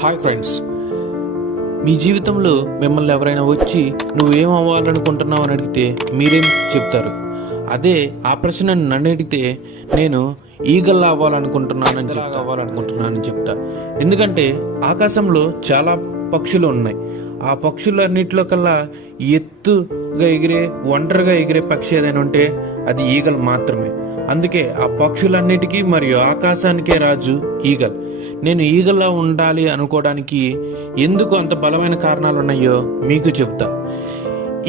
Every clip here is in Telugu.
హాయ్ ఫ్రెండ్స్, మీ జీవితంలో మిమ్మల్ని ఎవరైనా వచ్చి నువ్వేం అవ్వాలనుకుంటున్నావు అని అడిగితే మీరేం చెప్తారు? అదే ఆ ప్రశ్న నన్ను అడిగితే నేను ఈగల్ అవ్వాలనుకుంటున్నానని చెప్తా. ఎందుకంటే ఆకాశంలో చాలా పక్షులు ఉన్నాయి. ఆ పక్షులన్నిటిలో కల్లా ఎత్తుగా ఎగిరే, ఒంటరిగా ఎగిరే పక్షి ఏదైనా ఉంటే అది ఈగల్ మాత్రమే. అందుకే ఆ పక్షులన్నిటికీ మరియు ఆకాశానికే రాజు ఈగల్. నేను ఈగల్లా ఉండాలి అనుకోవడానికి ఎందుకు అంత బలమైన కారణాలు ఉన్నాయో మీకు చెప్తా.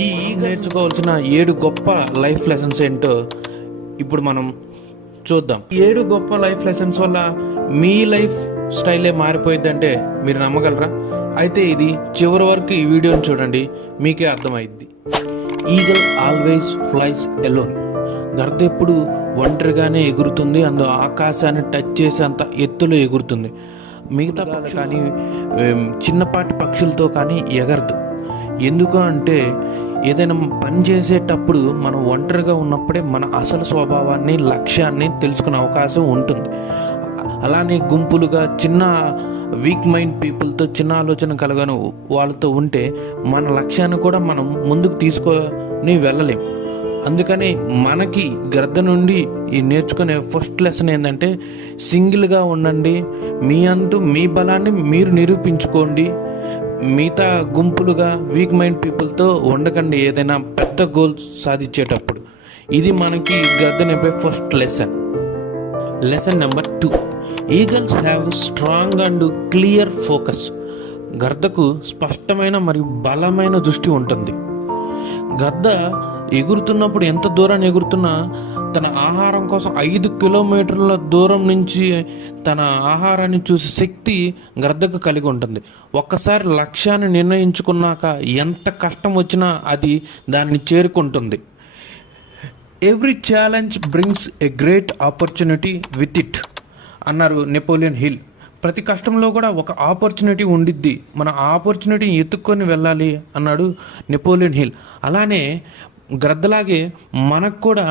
ఈ ఈగ నేర్చుకోవాల్సిన 7 గొప్ప లైఫ్ లెసన్స్ ఏంటో ఇప్పుడు మనం చూద్దాం. 7 గొప్ప లైఫ్ లెసన్స్ వల్ల మీ లైఫ్ స్టైలే మారిపోయిందంటే మీరు నమ్మగలరా? అయితే ఇది చివరి వరకు ఈ వీడియోని చూడండి, మీకే అర్థమైద్ది. Eagle always flies alone. గర్ద ఎప్పుడు ఒంటరిగానే ఎగురుతుంది, అందులో ఆకాశాన్ని టచ్ చేసేంత ఎత్తులో ఎగురుతుంది. మిగతా పక్షులు కానీ చిన్నపాటి పక్షులతో కానీ ఎగరదు. ఎందుకు అంటే ఏదైనా పని చేసేటప్పుడు మనం ఒంటరిగా ఉన్నప్పుడే మన అసలు స్వభావాన్ని, లక్ష్యాన్ని తెలుసుకునే అవకాశం ఉంటుంది. అలానే గుంపులుగా చిన్న వీక్ మైండ్ పీపుల్తో, చిన్న ఆలోచన కలగని వాళ్ళతో ఉంటే మన లక్ష్యాన్ని కూడా మనం ముందుకు తీసుకొని వెళ్ళలేం. అందుకని మనకి గ్రద్ద నుండి ఈ నేర్చుకునే ఫస్ట్ లెసన్ ఏంటంటే సింగిల్గా ఉండండి, మీ అంటూ మీ బలాన్ని మీరు నిరూపించుకోండి. మిగతా గుంపులుగా వీక్ మైండ్ పీపుల్తో ఉండకండి ఏదైనా పెద్ద గోల్ సాధించేటప్పుడు. ఇది మనకి గ్రద్ద నేర్పే first lesson. Lesson number 2, eagles have strong and clear focus. గద్దకు స్పష్టమైన మరియు బలమైన దృష్టి ఉంటుంది. గద్ద ఎగురుతున్నప్పుడు ఎంత దూరాన్ని ఎగురుతున్నా తన ఆహారం కోసం 5 కిలోమీటర్ల దూరం నుంచి తన ఆహారాన్ని చూసే శక్తి గద్దకు కలిగి ఉంటుంది. ఒక్కసారి లక్ష్యాన్ని నిర్ణయించుకున్నాక ఎంత కష్టం వచ్చినా అది దాన్ని చేరుకుంటుంది. Every challenge brings a great opportunity with it అన్నారు నెపోలియన్ హిల్. ప్రతి కష్టంలో కూడా ఒక ఆపర్చునిటీ ఉండిద్ది, మన ఆపర్చునిటీని ఎత్తుక్కొని వెళ్ళాలి అన్నాడు నెపోలియన్ హిల్. అలానే గ్రద్దలాగే మనకు కూడా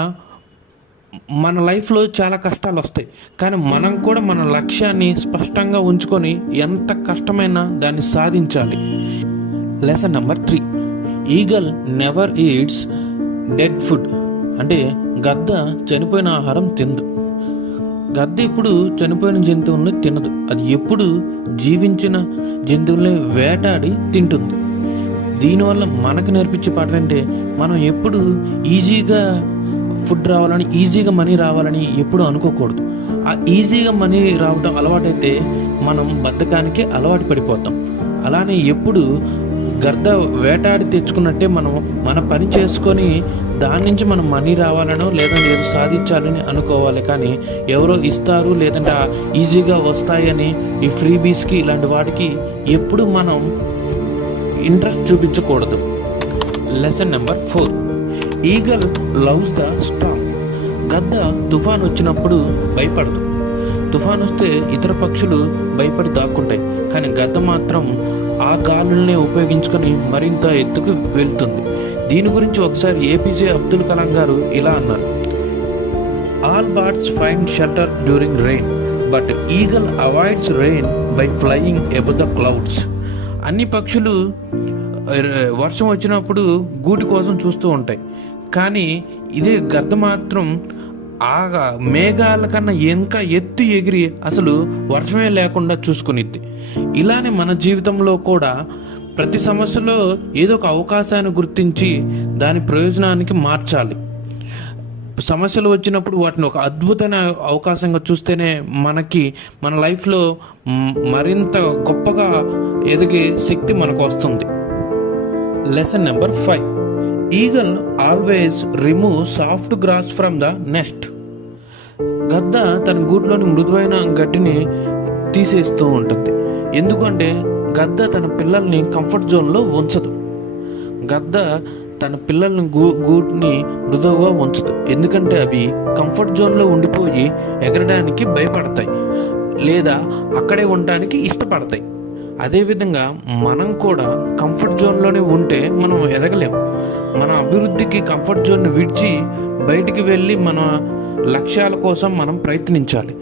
మన లైఫ్లో చాలా కష్టాలు వస్తాయి, కానీ మనం కూడా మన లక్ష్యాన్ని స్పష్టంగా ఉంచుకొని ఎంత కష్టమైనా దాన్ని సాధించాలి. Lesson number 3, eagle never eats dead food. అంటే గద్ద చనిపోయిన ఆహారం తినదు. గద్ద ఎప్పుడు చనిపోయిన జంతువుల్ని తినదు, అది ఎప్పుడు జీవించిన జంతువుల్ని వేటాడి తింటుంది. దీనివల్ల మనకు నేర్పించే పాఠం అంటే మనం ఎప్పుడు ఈజీగా ఫుడ్ రావాలని, ఈజీగా మనీ రావాలని ఎప్పుడు అనుకోకూడదు. ఆ ఈజీగా మనీ రావడం అలవాటైతే మనం బద్ధకానికి అలవాటు పడిపోతాం. అలానే ఎప్పుడు గద్ద వేటాడి తెచ్చుకున్నట్టే మనం మన పని చేసుకొని దాని నుంచి మనం మనీ రావాలనో లేదంటే ఏదో సాధించాలని అనుకోవాలి. కానీ ఎవరో ఇస్తారు లేదంటే ఈజీగా వస్తాయని ఈ ఫ్రీబీస్కి ఇలాంటి వాటికి ఎప్పుడు మనం ఇంట్రెస్ట్ చూపించకూడదు. Lesson number 4, eagle loves the storm. గద్ద తుఫాన్ వచ్చినప్పుడు భయపడదు. తుఫాన్ వస్తే ఇతర పక్షులు భయపడి దాక్కుంటాయి, కానీ గద్ద మాత్రం ఆ గాలుల్ని ఉపయోగించుకొని మరింత ఎత్తుకు వెళ్తుంది. దీని గురించి ఒకసారి ఏపీజే అబ్దుల్ కలాం గారు ఇలా అన్నారు: all birds find shelter during rain, but eagle avoids rain by flying above the clouds. అన్ని పక్షులు వర్షం వచ్చినప్పుడు గూటి కోసం చూస్తూ ఉంటాయి, కానీ ఇదే గద్ద మాత్రం ఆ మేఘాల కన్నా ఇంకా ఎత్తు ఎగిరి అసలు వర్షమే లేకుండా చూసుకునిద్ది. ఇలానే మన జీవితంలో కూడా ప్రతి సమస్యలో ఏదో ఒక అవకాశాన్ని గుర్తించి దాని ప్రయోజనానికి మార్చాలి. సమస్యలు వచ్చినప్పుడు వాటిని ఒక అద్భుతమైన అవకాశంగా చూస్తేనే మనకి మన లైఫ్లో మరింత గొప్పగా ఎదిగే శక్తి మనకు వస్తుంది. Lesson number 5, eagle always remove soft grass from the nest. గద్ద తన గూట్లోని మృదువైన గడ్డిని తీసేస్తూ ఉంటుంది. ఎందుకంటే గద్ద తన పిల్లల్ని కంఫర్ట్ జోన్లో ఉంచదు. గద్ద తన పిల్లల్ని గూటిని మృదువుగా ఉంచదు, ఎందుకంటే అవి కంఫర్ట్ జోన్లో ఉండిపోయి ఎగరడానికి భయపడతాయి లేదా అక్కడే ఉండడానికి ఇష్టపడతాయి. అదేవిధంగా మనం కూడా కంఫర్ట్ జోన్లోనే ఉంటే మనం ఎదగలేము. మన అభివృద్ధికి కంఫర్ట్ జోన్ని విడిచి బయటికి వెళ్ళి మన లక్ష్యాల కోసం మనం ప్రయత్నించాలి.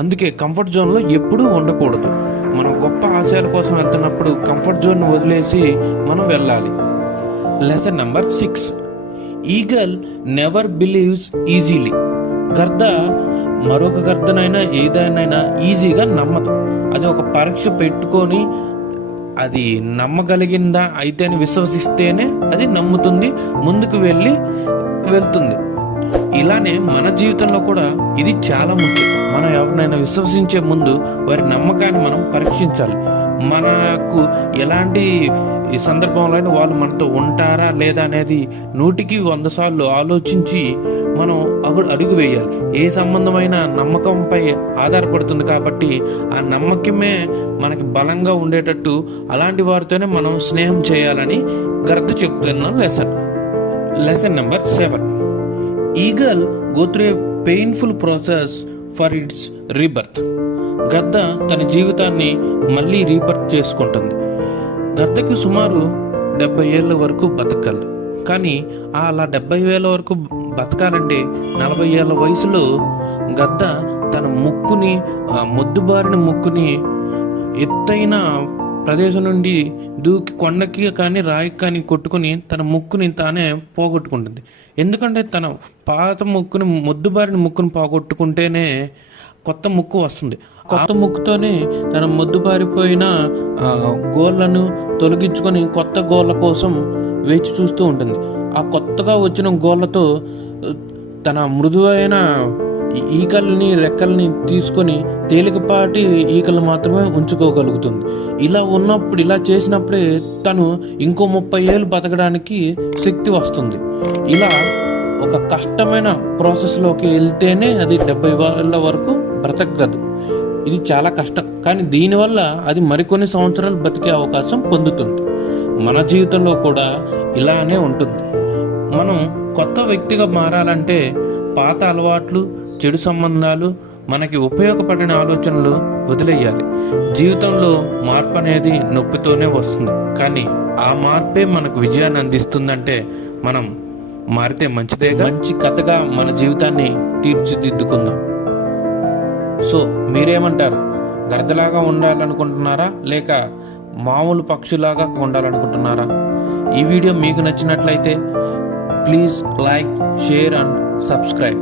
అందుకే కంఫర్ట్ జోన్లో ఎప్పుడూ ఉండకూడదు. మనం గొప్ప ఆశయాల కోసం వెళ్తున్నప్పుడు కంఫర్ట్ జోన్ వదిలేసి మనం వెళ్ళాలి. Lesson number 6, eagle never believes easily. గద్ద మరొక గద్దనైనా ఏదైనా ఈజీగా నమ్మదు. అది ఒక పరీక్ష పెట్టుకొని అది నమ్మగలిగిందా అయితే అని విశ్వసిస్తేనే అది నమ్ముతుంది, ముందుకు వెళ్తుంది. ఇలానే మన జీవితంలో కూడా ఇది చాలా ముఖ్యం. మనం ఎవరినైనా విశ్వసించే ముందు వారి నమ్మకాన్ని మనం పరీక్షించాలి. మనకు ఎలాంటి ఈ సందర్భంలో వాళ్ళు మనతో ఉంటారా లేదా అనేది 100కి 100 సార్లు ఆలోచించి మనం అడుగు వేయాలి. ఏ సంబంధమైన నమ్మకంపై ఆధారపడుతుంది కాబట్టి ఆ నమ్మకమే మనకి బలంగా ఉండేటట్టు అలాంటి వారితోనే మనం స్నేహం చేయాలని గద్ద చెప్తున్న lesson number 7, eagle go through a painful process for it's rebirth. గద్ద తన జీవితాన్ని మళ్ళీ రీబర్త్ చేసుకుంటుంది. గద్దకి సుమారు 70 ఏళ్ళ వరకు బతకగలదు. కానీ అలా 70 ఏళ్ళ వరకు బతకాలంటే 40 ఏళ్ళ వయసులో గద్ద తన ముక్కుని, మొద్దుబారిన ముక్కుని ఎత్తైన ప్రదేశం నుండి దూకి కొండకి కానీ రాయికి కానీ కొట్టుకుని తన ముక్కుని తానే పోగొట్టుకుంటుంది. ఎందుకంటే తన పాత ముక్కుని, మొద్దుబారిన ముక్కుని పోగొట్టుకుంటేనే కొత్త ముక్కు వస్తుంది. కొత్త ముక్కుతోనే తన మొద్దుబారిపోయిన గోళ్ళను తొలగించుకొని కొత్త గోళ్ళ కోసం వేచి చూస్తూ ఉంటుంది. ఆ కొత్తగా వచ్చిన గోళ్ళతో తన మృదువైన ఈకల్ని, రెక్కల్ని తీసుకొని తేలికపాటి ఈకలు మాత్రమే ఉంచుకోగలుగుతుంది. ఇలా చేసినప్పుడే తను ఇంకో 30 ఏళ్ళు బతకడానికి శక్తి వస్తుంది. ఇలా ఒక కష్టమైన ప్రాసెస్లోకి వెళ్తేనే అది 70 ఏళ్ళ వరకు బ్రతకగలదు. ఇది చాలా కష్టం, కానీ దీనివల్ల అది మరికొన్ని సంవత్సరాలు బతికే అవకాశం పొందుతుంది. మన జీవితంలో కూడా ఇలానే ఉంటుంది. మనం కొత్త వ్యక్తిగా మారాలంటే పాత అలవాట్లు, చెడు సంబంధాలు, మనకి ఉపయోగపడిన ఆలోచనలు వదిలేయాలి. జీవితంలో మార్పు అనేది నొప్పితోనే వస్తుంది, కానీ ఆ మార్పే మనకు విజయాన్ని అందిస్తుందంటే మనం మారితే మంచిదేగా. మంచి కథగా మన జీవితాన్ని తీర్చిదిద్దుకుందాం. సో మీరేమంటారు? గద్దలాగా ఉండాలనుకుంటున్నారా లేక మామూలు పక్షులాగా ఉండాలనుకుంటున్నారా? ఈ వీడియో మీకు నచ్చినట్లయితే please like, share and subscribe.